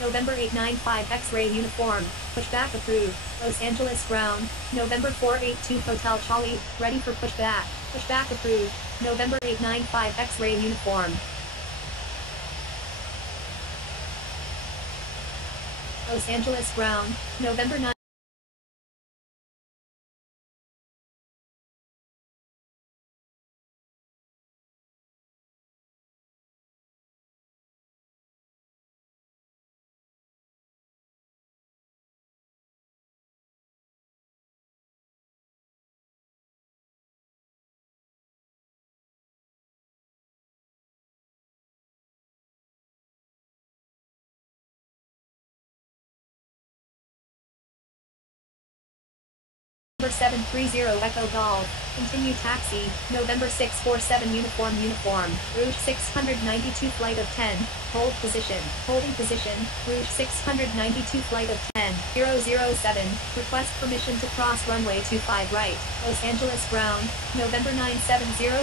November 895 X-ray uniform, pushback approved. Los Angeles ground, November 482 Hotel Charlie, ready for pushback, pushback approved. November 895 X-ray uniform. Los Angeles ground, November 9. November 730 Echo Golf, continue taxi, November 647 uniform, Rouge 692 flight of 10, hold position, holding position, Rouge 692 flight of 10, 007, request permission to cross runway 25 right, Los Angeles ground, November 970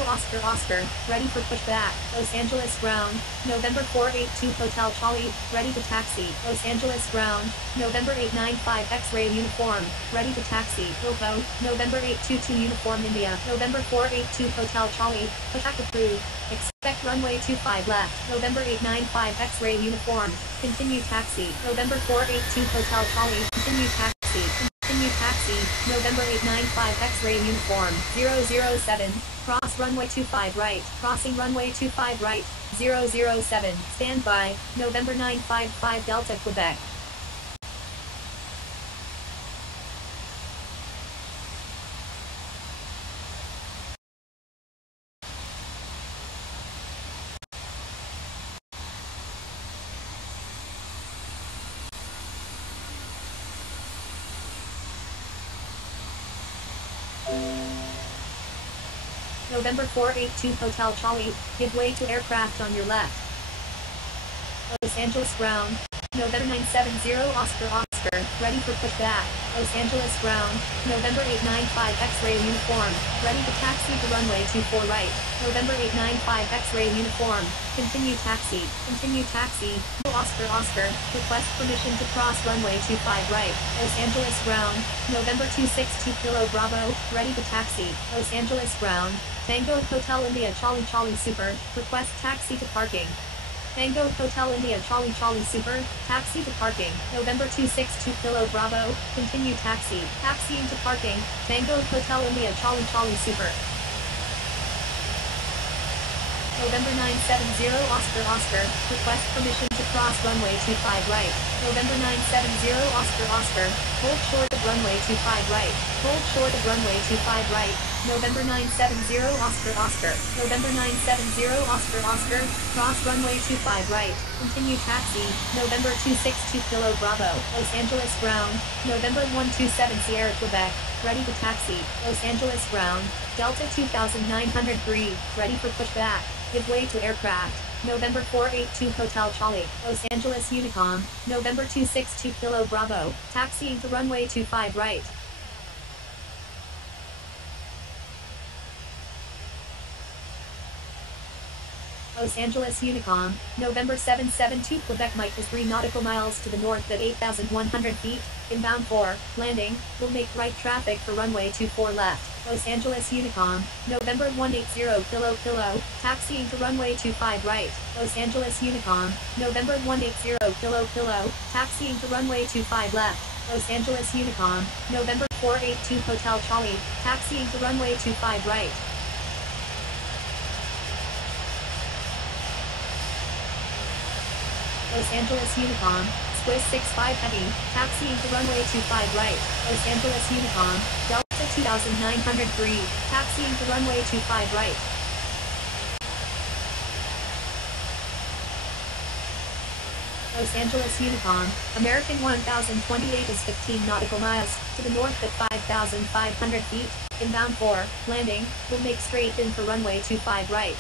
Oscar, ready for pushback, Los Angeles ground, November 482 Hotel Charlie, ready to taxi, Los Angeles ground, November 895 X-ray uniform, ready to taxi, Wilco, November 822 uniform India, November 482 Hotel Charlie, pushback approved, expect runway 25 left, November 895 X-ray uniform, continue taxi, November 482 Hotel Charlie, continue taxi, November 895 X-ray uniform, 007, cross runway 25 right, crossing runway 25 right, 007, stand by, November 955 Delta Quebec. November 482 Hotel Charlie, give way to aircraft on your left. Los Angeles ground, November 970 Oscar, ready for pushback, Los Angeles ground, November 895 X-ray uniform, ready to taxi to runway 24 right, November 895 X-ray uniform, continue taxi, Oscar, request permission to cross runway 25 right, Los Angeles ground, November 262 Kilo Bravo, ready to taxi, Los Angeles ground, Tango Hotel India Charlie Super, request taxi to parking. Tango Hotel India Charlie Super, taxi to parking, November 262 Kilo Bravo, continue taxiing to parking, Tango Hotel India Charlie Super. November 970 Oscar, request permission to cross runway 25 right, November 970 Oscar, hold short of runway 25 right, November 970 Oscar, November 970 Oscar, cross runway 25 right, continue taxi, November 262 Kilo Bravo, Los Angeles ground, November 127 Sierra Quebec, ready to taxi, Los Angeles ground, Delta 2903, ready for pushback, give way to aircraft, November 482 Hotel Charlie, Los Angeles Unicom, November 262 Kilo Bravo, taxiing to runway 25 right. Los Angeles Unicom, November 772 Quebec Mike is 3 nautical miles to the north at 8,100 feet, inbound for landing, will make right traffic for runway 24 left, Los Angeles Unicom, November 180 Kilo, taxiing to runway 25 right, Los Angeles Unicom, November 180 Kilo, taxiing to runway 25 left, Los Angeles Unicom, November 482 Hotel Charlie, taxiing to runway 25 right. Los Angeles Unicom, Swiss 65 Heavy, taxiing to runway 25 right, Los Angeles Unicom, Delta 2903, taxiing to runway 25 right. Los Angeles Unicom, American 1028 is 15 nautical miles to the north at 5,500 feet, inbound for landing, will make straight in for runway 25 right.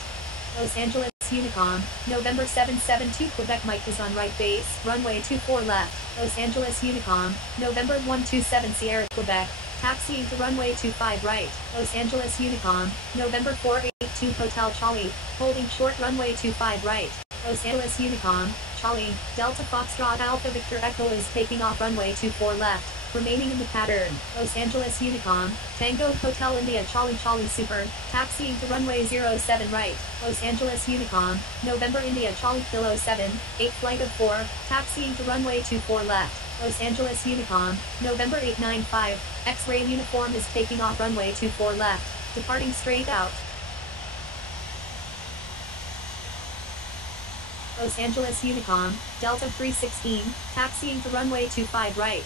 Los Angeles Unicom, November 772 Quebec Mike is on right base, runway 24 left, Los Angeles Unicom, November 127 Sierra Quebec, taxiing to runway 25 right, Los Angeles Unicom, November 482 Hotel Charlie, holding short runway 25 right, Los Angeles Unicom, Charlie, Delta Foxtrot Alpha Victor Echo is taking off runway 24 left, remaining in the pattern. Los Angeles Unicom, Tango Hotel India Charlie Charlie Super, taxiing to runway 07 right. Los Angeles Unicom, November India Charlie Kilo 7, 8 flight of 4, taxiing to runway 24 left. Los Angeles Unicom, November 895, X-ray uniform is taking off runway 24 left, departing straight out. Los Angeles Unicom, Delta 316, taxiing to runway 25 right.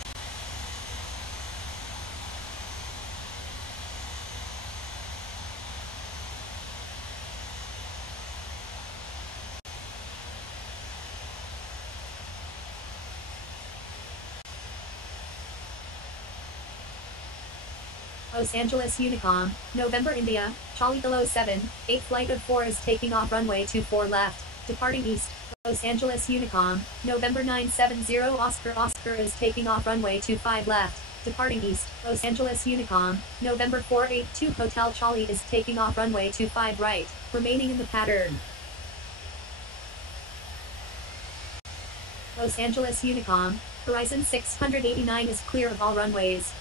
Los Angeles Unicom, November India, Charlie Kilo 7, 8 flight of 4 is taking off runway 24 left, departing east. Los Angeles Unicom, November 970 Oscar Oscar is taking off runway 25 left, departing east. Los Angeles Unicom, November 482 Hotel Charlie is taking off runway 25 right, remaining in the pattern. Los Angeles Unicom, Horizon 689 is clear of all runways.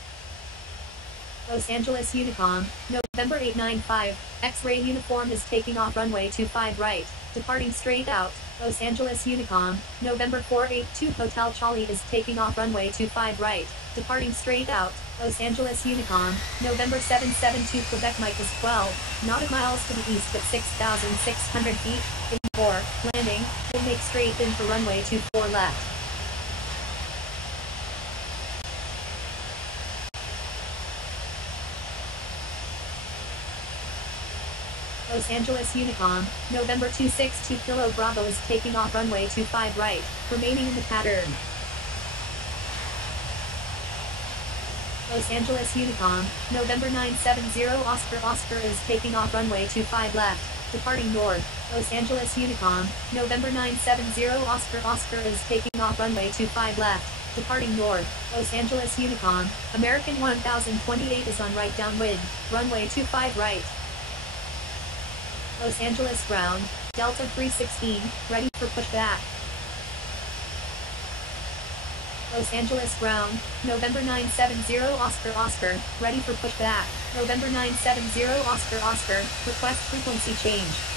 Los Angeles Unicom, November 895, X-ray uniform is taking off runway 25 right, departing straight out. Los Angeles Unicom, November 482 Hotel Charlie is taking off runway 25 right, departing straight out. Los Angeles Unicom, November 772 Quebec Mike is 12 nautical miles to the east at 6,600 feet, in 4, landing, will make straight in for runway 24 left. Los Angeles Unicom, November 262 Kilo Bravo is taking off runway 25 right, remaining in the pattern. Los Angeles Unicom, November 970 Oscar Oscar is taking off runway 25 left, departing north. Los Angeles Unicom, November 970 Oscar Oscar is taking off runway 25 left, departing north. Los Angeles Unicom, American 1028 is on right downwind, runway 25 right. Los Angeles ground, Delta 316, ready for pushback. Los Angeles ground, November 970 Oscar Oscar, ready for pushback. November 970 Oscar Oscar, request frequency change.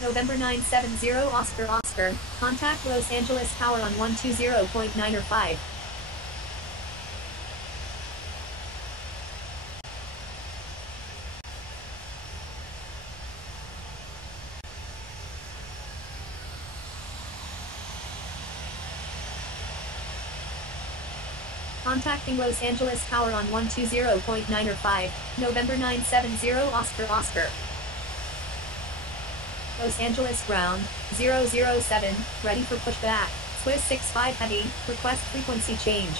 November 970 Oscar Oscar, contact Los Angeles Tower on 120.9 or 5. Contacting Los Angeles Tower on 120.9 or 5, November 970 Oscar Oscar. Los Angeles ground, 007, ready for pushback. Swiss 65 Heavy, request frequency change.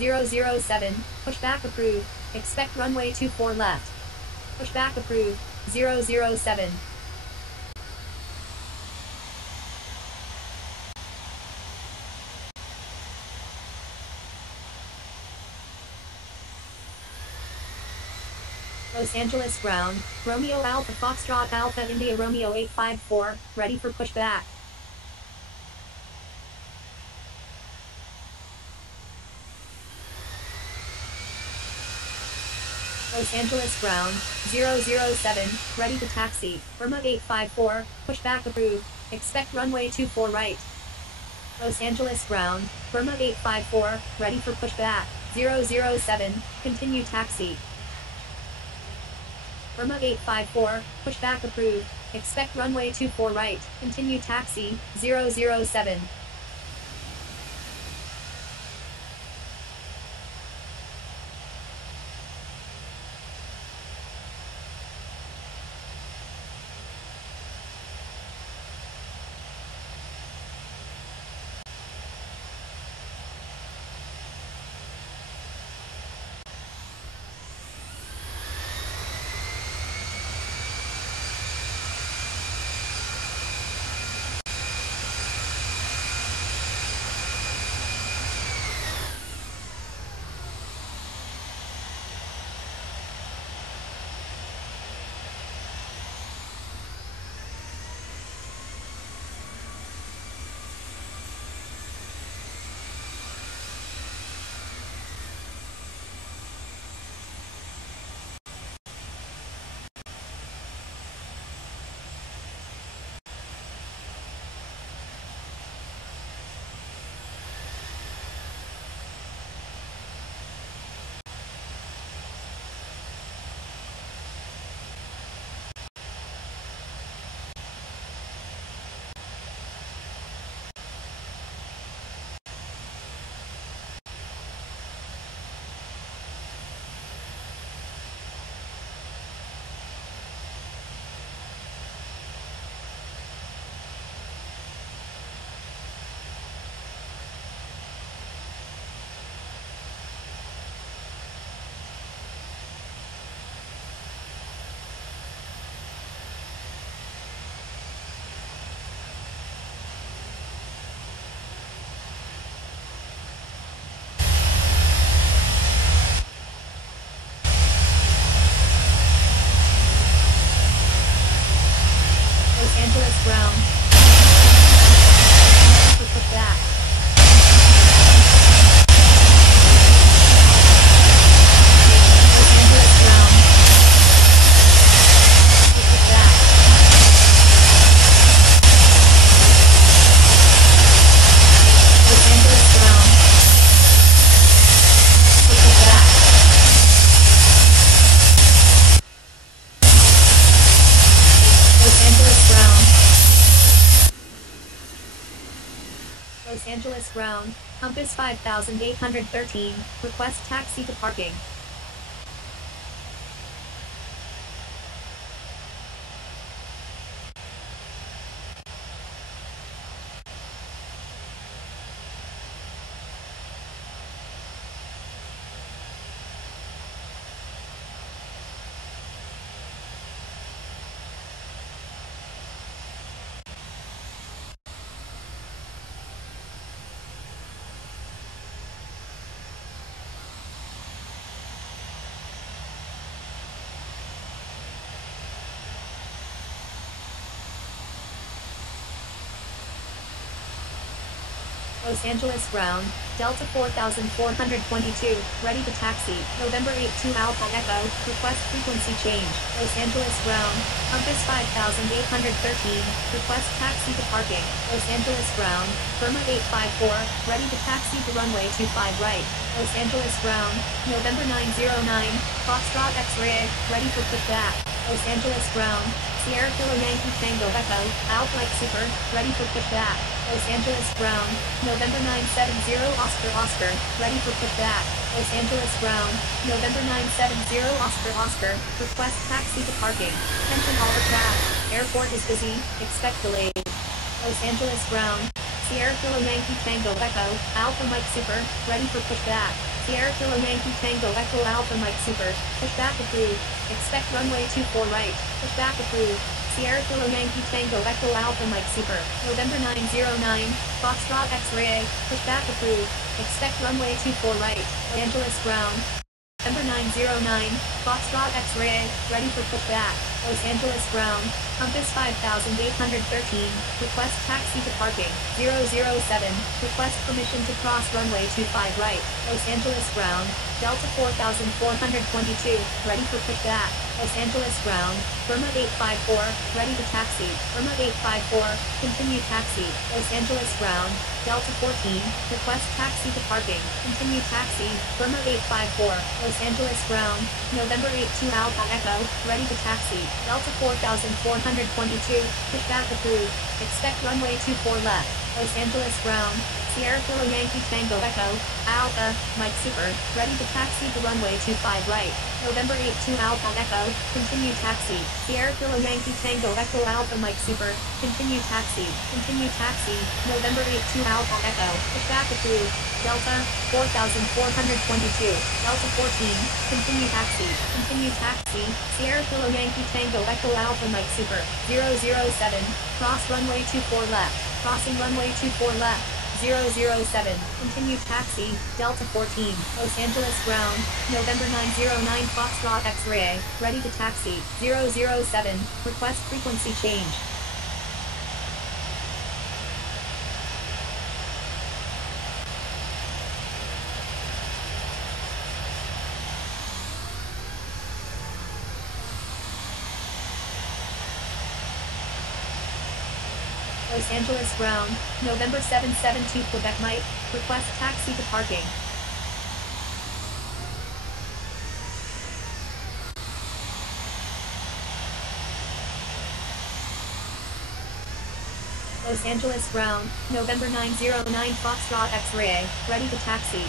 .007, pushback approved, expect runway 24 left. Pushback approved, 007. Los Angeles ground, Romeo Alpha Foxtrot Alpha India Romeo 854, ready for pushback. Los Angeles ground, 007, ready to taxi, Burma 854, pushback approved, expect runway 24 right. Los Angeles ground, Burma 854, ready for pushback. 007, continue taxi. Irma 854, pushback approved, expect runway 24 right, continue taxi, 007. Los Angeles ground. Put back. Los Angeles ground. Put back. Los Angeles ground. Put back. Los Angeles ground. Los Angeles ground, compass 5813, request taxi to parking. Los Angeles ground, Delta 4422, ready to taxi, November 82 Alpha Echo, request frequency change, Los Angeles ground, compass 5813, request taxi to parking, Los Angeles ground, Burma 854, ready to taxi to runway 25 right, Los Angeles ground, November 909, Foxtrot X-ray, ready for pushback, Los Angeles ground, Sierra Kilo Yankee Tango Echo, Alpha Mike Super, ready for pushback, Los Angeles ground, November 970 Oscar, ready for pushback, Los Angeles ground, November 970 Oscar, request taxi to parking, attention all aircraft, airport is busy, expect delays, Los Angeles ground, Sierra Kilo Yankee Tango Echo, Alpha Mike Super, ready for pushback, Sierra Kilo Yankee Tango Echo Alpha Mike Super, pushback approved, expect runway 24 right, pushback approved, Sierra Kilo Yankee Tango Echo Alpha Mike Super, November 909, Foxtrot X-ray, pushback approved, expect runway 24 right, Los Angeles ground, November 909, Foxtrot X-ray, ready for pushback, Los Angeles ground, compass 5813, request taxi to parking, 007, request permission to cross runway 25 right, Los Angeles ground, Delta 4422, ready for pushback. Los Angeles ground, Burma 854, ready to taxi. Burma 854, continue taxi. Los Angeles ground, Delta 14, request taxi to parking. Continue taxi. Burma 854, Los Angeles ground, November 82 Alpha Echo, ready to taxi. Delta 4422, pushback approved. Expect runway 24 left. Los Angeles ground, Sierra Kilo Yankee Tango Echo, Alpha, Mike Super, ready to taxi to runway 25 right. November 82 Alpha Echo, continue taxi. Sierra Kilo Yankee Tango Echo Alpha Mike Super, continue taxi. Continue taxi. November 82 Alpha Echo, pushback approved. Delta 4422, Delta 14, continue taxi. Continue taxi. Sierra Kilo Yankee Tango Echo Alpha Mike Super, 007, cross runway 24 left. Crossing runway 24 left. 007, continue taxi, Delta 14, Los Angeles ground, November 909 Foxtrot X-ray, ready to taxi, 007, request frequency change. Los Angeles ground, November 772 Quebec Mike, request taxi to parking. Los Angeles ground, November 909 Foxtrot X-ray, ready to taxi.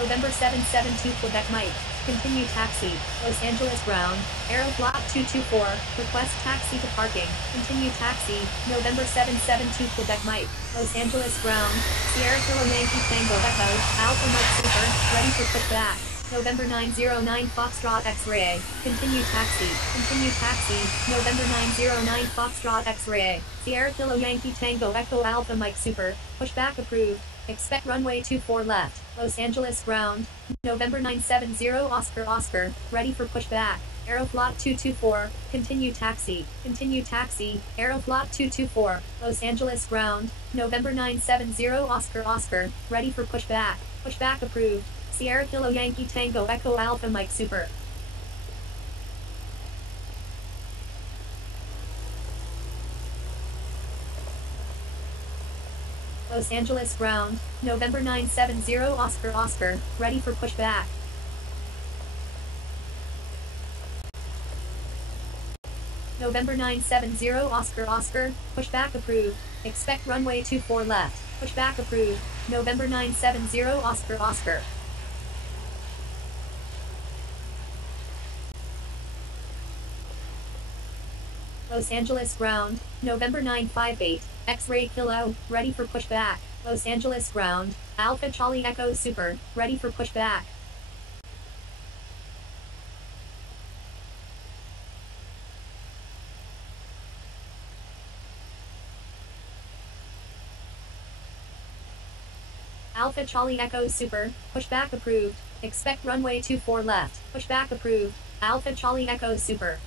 November 772 Quebec Mike, continue taxi. Los Angeles ground, Aeroflot 224, request taxi to parking. Continue taxi. November 772 Quebec Mike, Los Angeles ground, Sierra Kilo Yankee Tango Echo, Alpha Mike Super, ready for pushback. November 909 Foxtrot X-ray, continue taxi. Continue taxi. November 909 Foxtrot X-ray, Sierra Kilo Yankee Tango Echo Alpha Mike Super, pushback approved. Expect runway 24 left. Los Angeles ground, November 970 Oscar, ready for pushback. Aeroflot 224, continue taxi. Continue taxi. Aeroflot 224, Los Angeles ground, November 970 Oscar, ready for pushback. Pushback approved. Sierra Kilo Yankee Tango Echo Alpha Mike Super. Los Angeles ground, November 970 Oscar, ready for pushback. November 970 Oscar, pushback approved. Expect runway 24 left. Pushback approved. November 970 Oscar. Los Angeles ground, November 958, X-ray Kilo, ready for pushback. Los Angeles ground, Alpha Charlie Echo Super, ready for pushback. Alpha Charlie Echo Super, pushback approved. Expect runway 24 left. Pushback approved. Alpha Charlie Echo Super.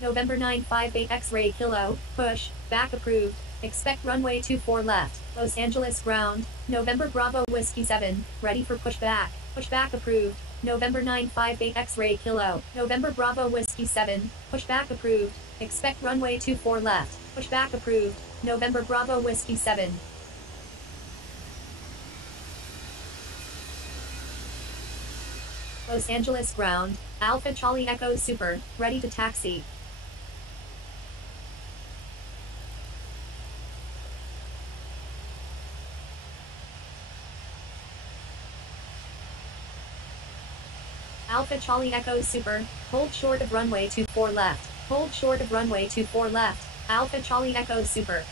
November 958 X-ray Kilo, push, back approved. Expect runway 24 left. Los Angeles ground, November Bravo Whiskey 7, ready for pushback. Pushback approved. November 958 X-ray Kilo, November Bravo Whiskey 7, pushback approved. Expect runway 24 left. Pushback approved. November Bravo Whiskey 7. Los Angeles ground, Alpha Charlie Echo Super, ready to taxi. Alpha Charlie Echo Super, hold short of runway 24 left. Hold short of runway 24 left. Alpha Charlie Echo Super.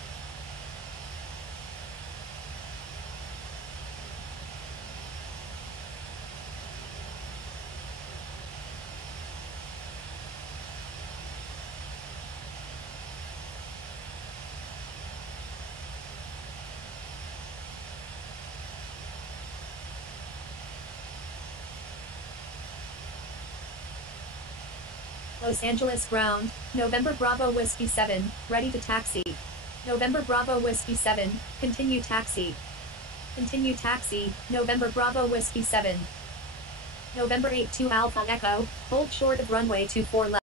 Los Angeles ground, November Bravo Whiskey 7, ready to taxi. November Bravo Whiskey 7, continue taxi. Continue taxi, November Bravo Whiskey 7. November 8 to Alpha Echo, hold short of runway 24 left.